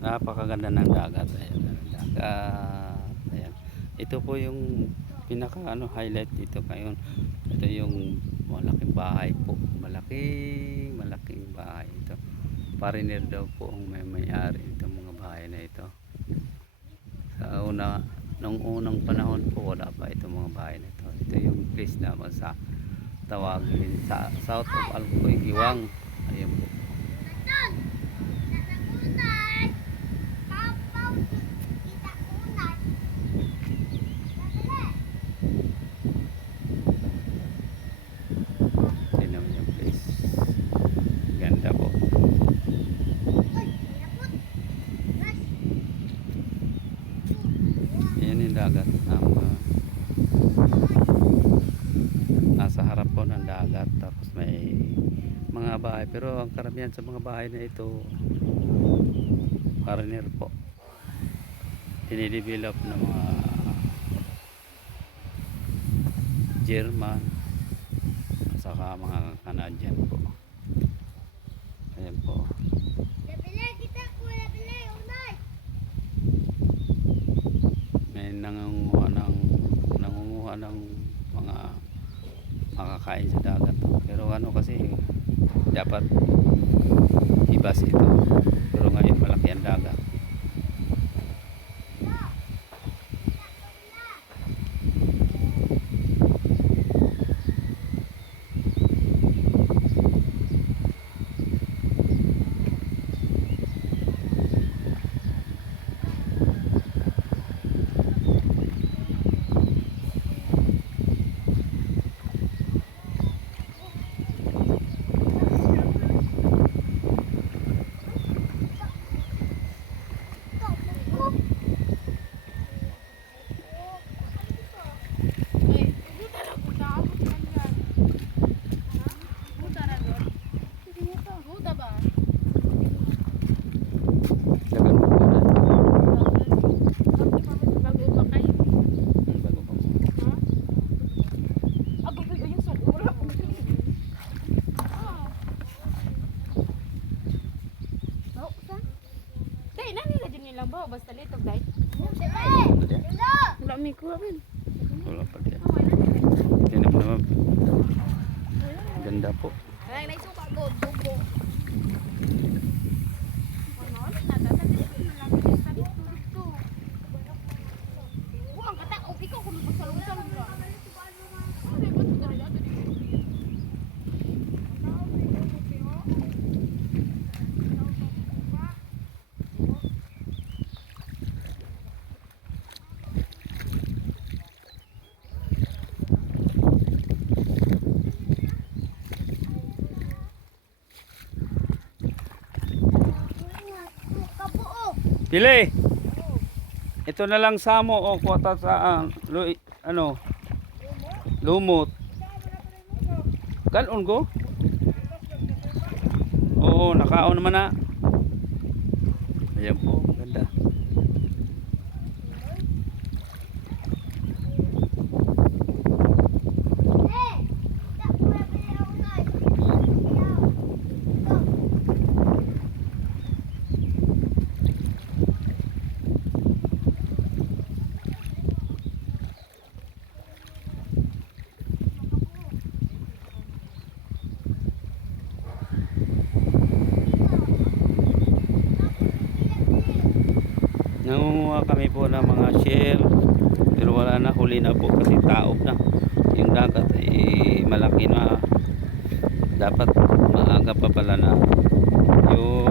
Napakaganda ng dagat. Ayan, ang dagat. Ayan. Ito po yung pinaka highlight dito ngayon. Ito yung malaking bahay po. Malaking bahay ito. Foreigner daw po ang may-ari itong mga bahay na ito. Nung unang panahon po wala pa itong mga bahay na ito. Ito yung place na sa tawagin sa South of Alcoy, Giwang. Ayun po. Tingnan mo yung place. Ganda po. Yan yung dagat. Nasa harap po ng dagat. Tapos may mga bahay. Pero ang karamihan sa mga bahay na ito foreigner po. Dinidevelop ng mga German saka mga Canadian po. Ayan po. May nangunguha ng mga makakain sa dagat. Pero kasi dapat ibas ito. Pero ngayon malaki ang dagat. Dagan mo po na. Bago pa mo. Basta litog dahil. Wala Wala may kuha man. pa diyan. Tingnan mo naman. Ganda po. Ay, naisuka go, bubo. Pili. Ito na lang samo o kwata sa lumot. Kanon go? Oo, nakaon naman na. Ayan po, ganda. Nangunguha kami po ng mga shell, pero wala na, huli na po kasi taob na yung dagat. Malaki na, dapat maaga pa pala na yung